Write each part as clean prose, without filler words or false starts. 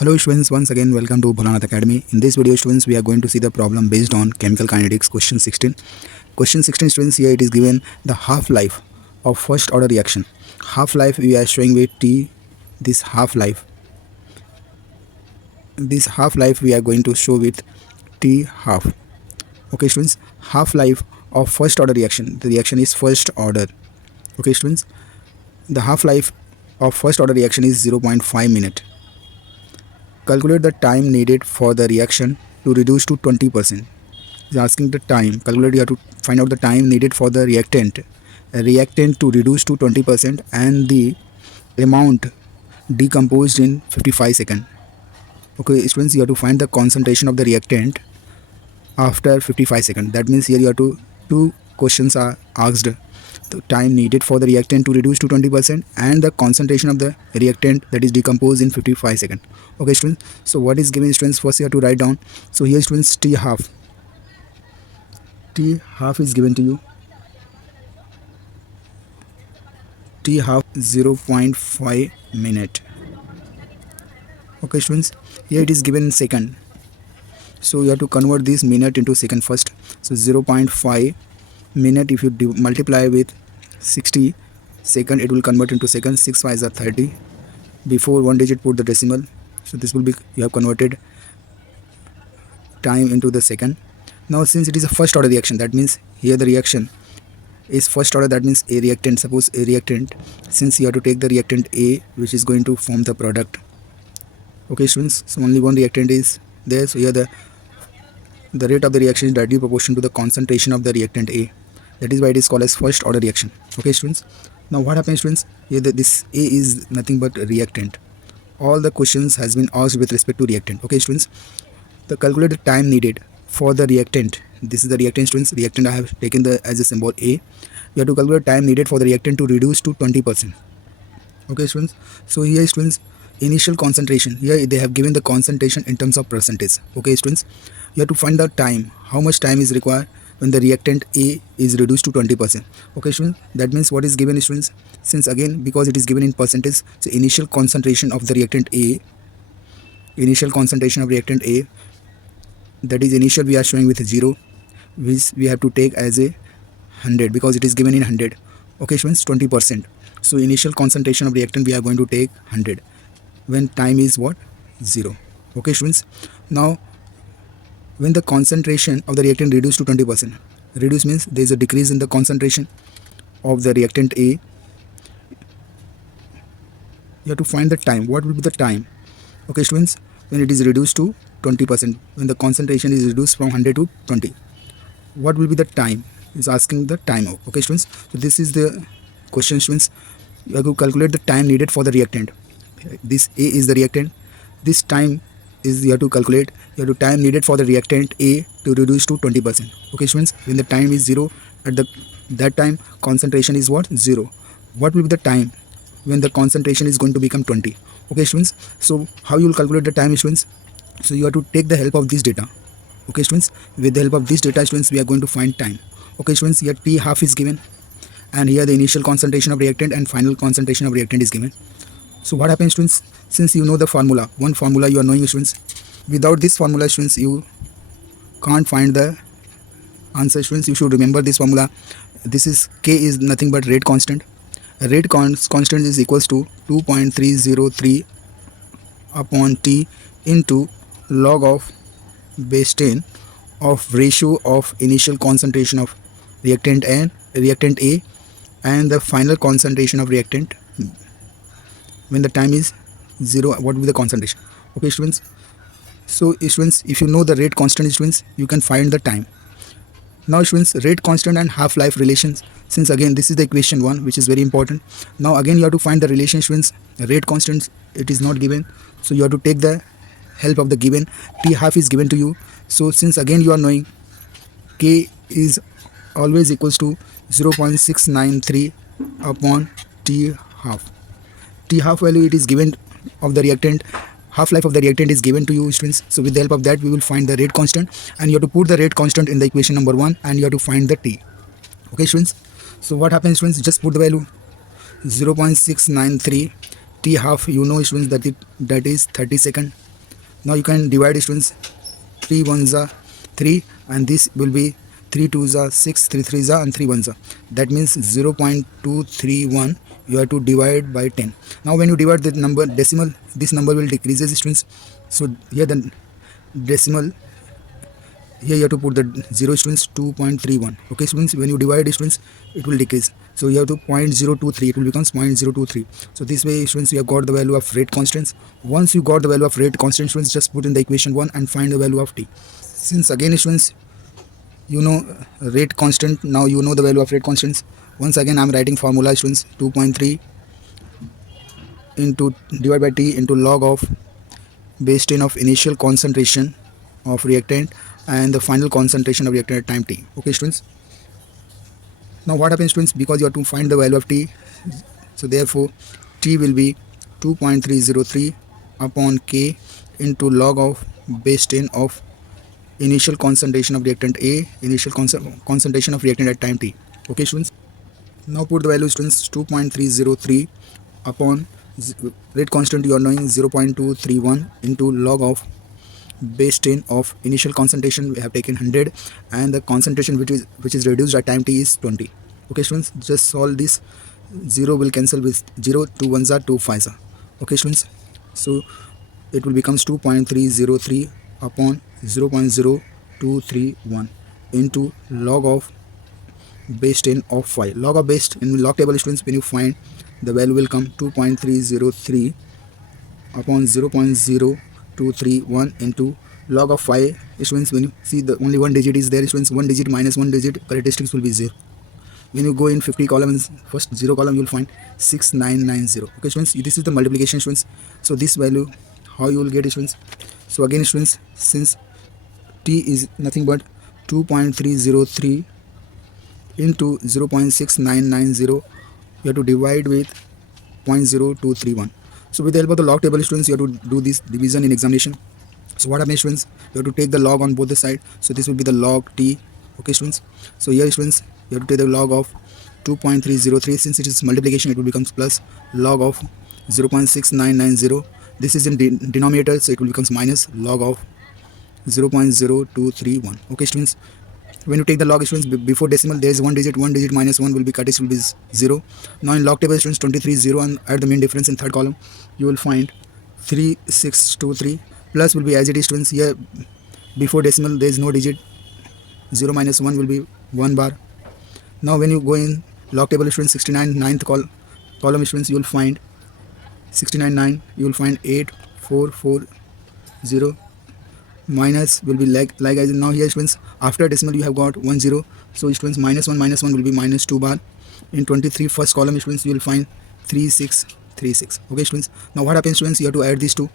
Hello students, once again welcome to Bholanathacademy. In this video students, we are going to see the problem based on chemical kinetics question 16. Question 16 students, here it is given the half-life of first order reaction. Half-life we are showing with T. This half-life we are going to show with T half. Okay students, half-life of first order reaction. The reaction is first order. Okay students, the half-life of first order reaction is 0.5 minute. Calculate the time needed for the reaction to reduce to 20%. It's asking the time. Calculate, you have to find out the time needed for the reactant to reduce to 20% and the amount decomposed in 55 seconds. Okay students, you have to find the concentration of the reactant after 55 seconds. That means here you have to two questions are asked: the time needed for the reactant to reduce to 20% and the concentration of the reactant that is decomposed in 55 seconds. Okay students, so what is given students? First you have to write down. So here students, T half is given to you. T half 0.5 minute. Okay students, here it is given in second, so you have to convert this minute into second first. So 0.5 minute, if you multiply with 60 second, it will convert into seconds. 6 5s are 30. Before one digit put the decimal, so this will be, you have converted time into the second. Now since it is a first order reaction, that means here the reaction is first order, that means a reactant. Suppose a reactant, since you have to take the reactant A, which is going to form the product. Okay students, so only one reactant is there, so here the rate of the reaction is directly proportional to the concentration of the reactant A. That is why it is called as first order reaction. Okay students, now what happens students, here this A is nothing but reactant. All the questions has been asked with respect to reactant. Okay students, the calculated time needed for the reactant. This is the reactant students. Reactant I have taken as a symbol A. You have to calculate time needed for the reactant to reduce to 20%. Okay students, so here students, initial concentration, here they have given the concentration in terms of percentage. Okay students, you have to find the time, how much time is required when the reactant A is reduced to 20%. Okay students, that means what is given students, since again because it is given in percentage, so initial concentration of the reactant A, that is initial we are showing with 0, which we have to take as a 100 because it is given in 100. Okay students, 20%. So initial concentration of reactant we are going to take 100 when time is what, 0. Okay students, now when the concentration of the reactant reduced to 20%, reduce means there is a decrease in the concentration of the reactant A. You have to find the time. What will be the time? Okay students, when it is reduced to 20%, when the concentration is reduced from 100 to 20, what will be the time? It's asking the time. Okay students, so this is the question students. You have to calculate the time needed for the reactant. This A is the reactant. This time is, you have to calculate, you have to time needed for the reactant A to reduce to 20%. Okay students, when the time is 0, at that time concentration is what, 0. What will be the time when the concentration is going to become 20? Okay students, so how you will calculate the time students? So you have to take the help of this data. Okay students, with the help of this data students, we are going to find time. Okay students, here T half is given and here the initial concentration of reactant and final concentration of reactant is given. So what happens students, since you know the formula, one formula you are knowing students, without this formula students you can't find the answer students. You should remember this formula. This is K is nothing but rate constant. Rate constant is equals to 2.303 upon T into log of base 10 of ratio of initial concentration of reactant A and the final concentration of reactant when the time is 0. What will be the concentration? Okay students, so students, if you know the rate constant students, you can find the time. Now students, rate constant and half-life relations, since again this is the equation 1 which is very important. Now again you have to find the relation students. Rate constant, it is not given, so you have to take the help of the given. T half is given to you, so since again you are knowing K is always equals to 0.693 upon T half. T half value it is given of the reactant, half-life of the reactant is given to you students. So with the help of that we will find the rate constant and you have to put the rate constant in the equation number 1 and you have to find the T. Okay students, so what happens students, just put the value 0.693 T half, you know students that is 30 seconds. Now you can divide students. 3 ones are 3, and this will be 3 twos are 6, 3 threes are, and 3 ones are. That means 0.231 you have to divide by 10. Now when you divide the number decimal, this number will decreases students. So here the decimal, here you have to put the 0 students, 2.31. Okay students, when you divide students, it will decrease. So you have to 0.023, it will become 0.023. So this way students, you have got the value of rate constants. Once you got the value of rate constant students, just put in the equation 1 and find the value of t. Since again students, you know rate constant, now you know the value of rate constants. Once again I am writing formula students, 2.3 into divided by t into log of base 10 of initial concentration of reactant and the final concentration of reactant at time t. Okay students, now what happens students, because you have to find the value of t, so therefore t will be 2.303 upon k into log of base 10 of initial concentration of reactant A, initial concentration of reactant at time t. Okay students, now put the value students, 2.303 upon rate constant you are knowing 0.231 into log of base 10 of initial concentration we have taken 100, and the concentration which is reduced at time t is 20. Okay students, just solve this. 0 will cancel with 0, 2 ones are 2 5s are. Okay students, so it will becomes 2.303 upon 0.0231 into log of base 10 of 5. Log of base in log table students, when you find, the value will come 2.303 upon 0.0231 into log of 5 students. When you see the only one digit is there students, one digit minus one digit, characteristics will be 0. When you go in 50 columns, first 0 column, you will find 6990. Okay students, this is the multiplication students. So this value, how you will get it students? So again students, since t is nothing but 2.303 into 0.6990, you have to divide with 0.0231. So with the help of the log table students, you have to do this division in examination. So what happens students, you have to take the log on both the side. So this will be the log t. Okay students, so here students, you have to take the log of 2.303. Since it is multiplication, it will becomes plus log of 0.6990. This is in denominator, so it will becomes minus log of 0.0231. Okay students, when you take the log students, before decimal there is one digit minus 1 will be cut, it will be 0. Now in log table students, 23 0, and add the mean difference in third column, you will find 3623. Plus will be as it is students, here before decimal there is no digit, 0 minus 1 will be 1 bar. Now when you go in log table students, 69 ninth column students, you will find 69 9, you will find 8440. Minus will be like as now here students, after decimal you have got 1 0, so students minus 1 will be minus 2 bar. In 23 first column students, you will find 3636. Okay students, now what happens students, you have to add these two.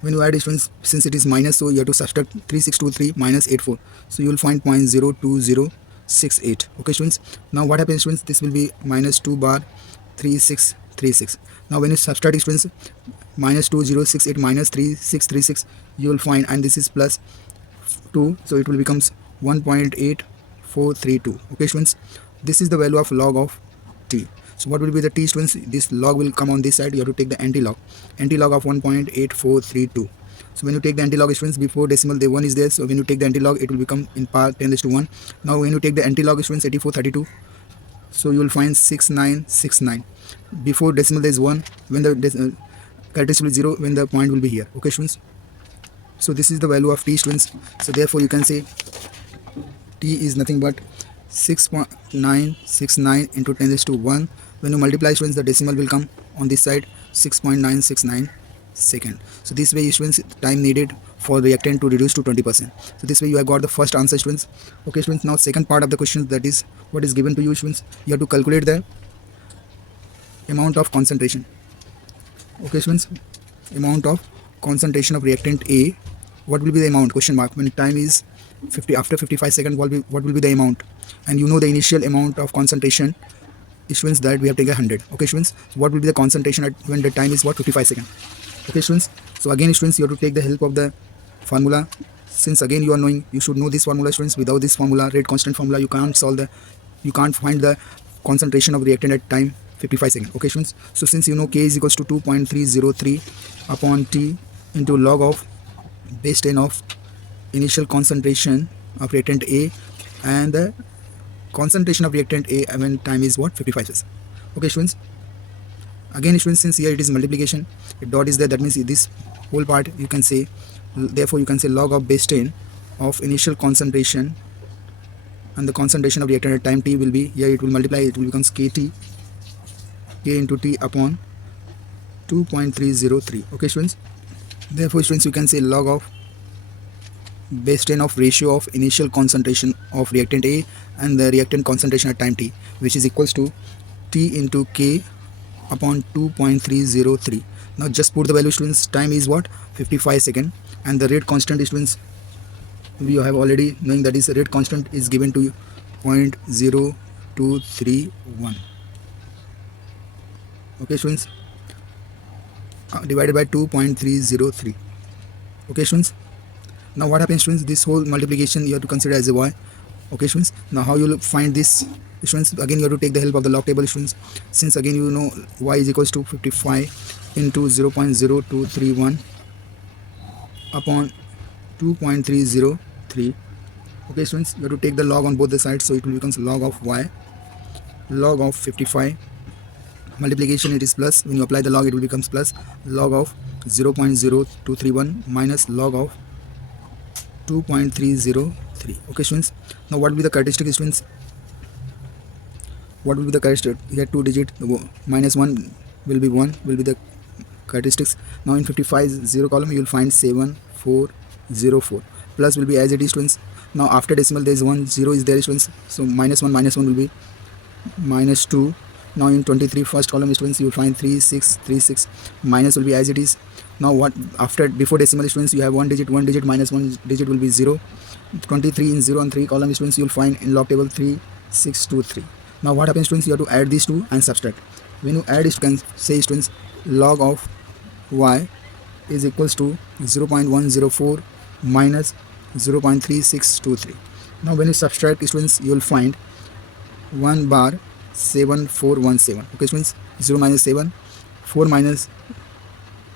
When you add students, since it is minus, so you have to subtract 3623 minus 84, so you will find 0.02068. Okay students, now what happens students, this will be minus 2 bar 3636. Now when you subtract students, minus 2068 minus 3636, you will find, and this is plus 2, so it will becomes 1.8432. Okay students, this is the value of log of t. So what will be the t students, this log will come on this side, you have to take the anti-log of 1.8432. So when you take the anti-log students, before decimal the 1 is there, so when you take the anti-log, it will become in power 10⁻1. Now when you take the anti-log students, 8432, so you will find 6969. Before decimal there is 1, when the characteristic will be 0, when the point will be here. Okay students, so this is the value of t students. So therefore you can say t is nothing but 6.969 into 10⁻1. When you multiply students, the decimal will come on this side, 6.969 second. So this way students, time needed for reactant to reduce to 20%. So this way you have got the first answer students. Okay students, now second part of the question, that is what is given to you students, you have to calculate the amount of concentration. Okay students, amount of concentration of reactant A. What will be the amount, question mark, when time is 50, after 55 seconds, what will be the amount? And you know the initial amount of concentration students, that we have taken 100. Okay students, so what will be the concentration at when the time is what, 55 seconds. Okay students, so again students, you have to take the help of the formula. Since again you are knowing, you should know this formula students. Without this formula, rate constant formula, you can't find the concentration of reactant at time 55 seconds. Okay students, so since you know k is equals to 2.303 upon t, into log of base 10 of initial concentration of reactant A and the concentration of reactant A when time is what, 55 seconds. Okay students, again students, since here it is multiplication, a dot is there, that means this whole part you can say, therefore you can say log of base 10 of initial concentration and the concentration of reactant at time t will be, here it will multiply, it will becomes kt, k into t upon 2.303. okay students, therefore students you can say log of base 10 of ratio of initial concentration of reactant A and the reactant concentration at time t, which is equals to t into k upon 2.303. now just put the value students. Time is what, 55 seconds, and the rate constant is students, we have already knowing that is rate constant is given to 0.0231. okay students, divided by 2.303. okay students, now what happens students, this whole multiplication you have to consider as a y. okay students, now how you will find this students, again you have to take the help of the log table students, since again you know y is equals to 55 into 0.0231 upon 2.303. okay students, you have to take the log on both the sides, so it will becomes log of y, log of 55, multiplication it is plus, when you apply the log it will becomes plus, log of 0.0231 minus log of 2.303. okay students, now what will be the characteristic students, what will be the characteristic, here 2 digit minus 1 will be 1 will be the characteristics. Now in 55 0 column you will find 7404, plus will be as it is students. Now after decimal there is 1 0 is there students, so minus 1 will be minus 2. now in 23 first column students you will find 3636, minus will be as it is. now what after before decimal students you have 1 digit minus 1 digit will be 0. 23 in 0 and 3 column students you will find in log table 3623. now what happens students, you have to add these two and subtract. when you add it, you can say students log of y is equals to 0.104 minus 0.3623. now when you subtract students you will find 1 bar 7417. okay students, 0 minus 7, 4 minus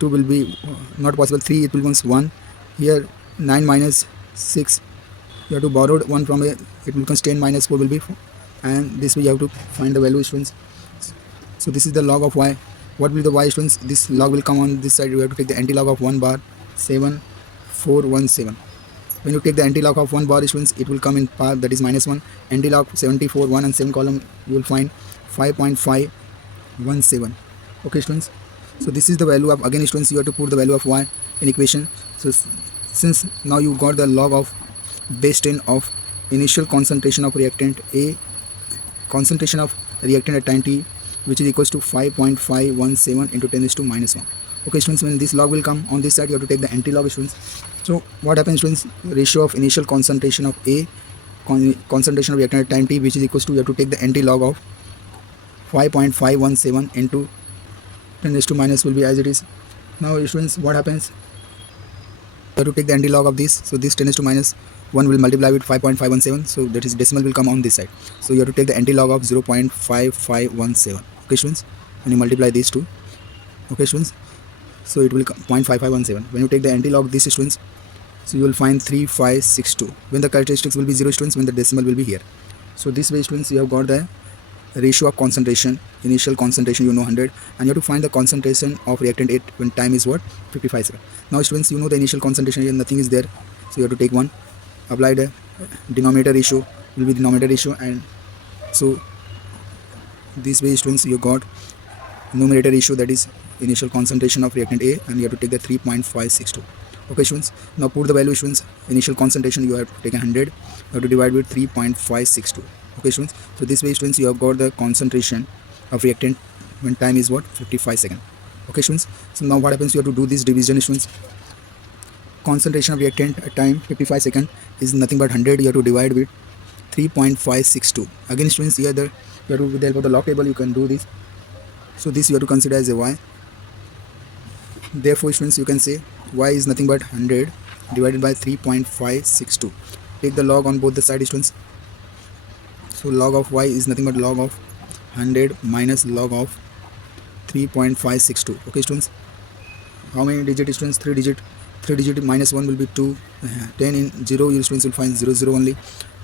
2 will be not possible, 3 it will becomes 1, here 9 minus 6 you have to borrow 1 from a, it will becomes 10 minus 4 will be 4, and this way you have to find the value students. so this is the log of y. what will be the y students, this log will come on this side, you have to take the anti-log of 1 bar 7417. when you take the anti-log of 1 bar students it will come in part, that is minus 1, anti-log 74 1 and 7 column you will find 5.517. okay students, so this is the value of, again students you have to put the value of y in equation. so since now you got the log of base 10 of initial concentration of reactant A, concentration of reactant at time t, which is equals to 5.517 into 10 is to minus 1. okay students, when this log will come on this side you have to take the anti-log students. so what happens students, ratio of initial concentration of A, concentration of reactant at time t, which is equals to, you have to take the anti-log of 5.517 into 10 is to minus will be as it is. now students what happens, you have to take the anti-log of this, so this 10 is to minus 1 will multiply with 5.517, so that is decimal will come on this side, so you have to take the anti-log of 0.5517. okay students, when you multiply these two, okay students, so it will come 0.5517. when you take the anti-log this students, so you will find 3562, when the characteristics will be 0 students, when the decimal will be here. so this way students you have got the ratio of concentration, initial concentration you know 100, and you have to find the concentration of reactant 8 when time is what, 55 seconds. now students you know the initial concentration here, nothing is there, so you have to take 1, apply the denominator ratio will be denominator ratio, and so this way students you got numerator ratio, that is initial concentration of reactant A, and you have to take the 3.562. okay students, now put the value students, initial concentration you have taken 100, you have to divide with 3.562. okay students, so this way students you have got the concentration of reactant when time is what, 55 seconds. okay students, so now what happens, you have to do this division students. concentration of reactant at time 55 seconds is nothing but 100, you have to divide with 3.562. again students here you have to, with the help of the log table you can do this, so this you have to consider as a y. therefore students you can say y is nothing but 100 divided by 3.562. take the log on both the sides students, so log of y is nothing but log of 100 minus log of 3.562. okay students, How many digit students? 3 digit. 3 digit minus 1 will be 2. 10 in 0, you students will find 0 0 only.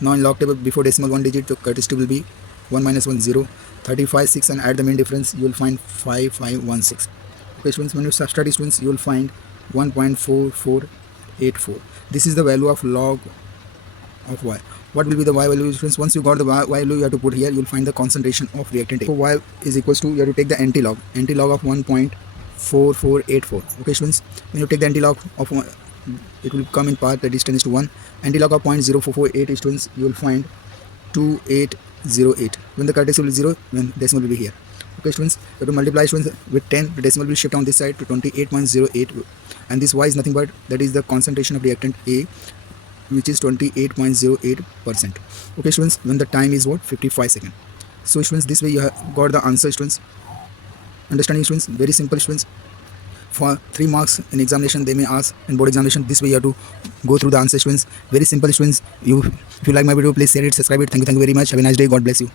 Now in log table before decimal 1 digit, the characteristic will be 1 minus 1 0. 35 6 and add the main difference, you will find 5516. Okay students, when you subtract students, you will find 1.4484. This is the value of log of y. What will be the y value students? Once you got the y value, you have to put here, you will find the concentration of reactant A. So y is equals to, you have to take the anti-log of 1.4484. okay students, when you take the anti-log of one, it will come in part, that is 10:1. Anti-log of 0.0448 students, you will find 2808. When the characteristic will be 0, when decimal will be here. Okay students, you have to multiply students with 10, the decimal will shift on this side to 28.08, and this y is nothing but, that is the concentration of reactant A, which is 28.08%. okay students, when the time is what, 55 seconds. So students, this way you have got the answer students. Understanding students, very simple students. For 3 marks in examination they may ask, in board examination, this way you have to go through the answer students. Very simple students. If you like my video, please share it, subscribe it. Thank you very much. Have a nice day. God bless you.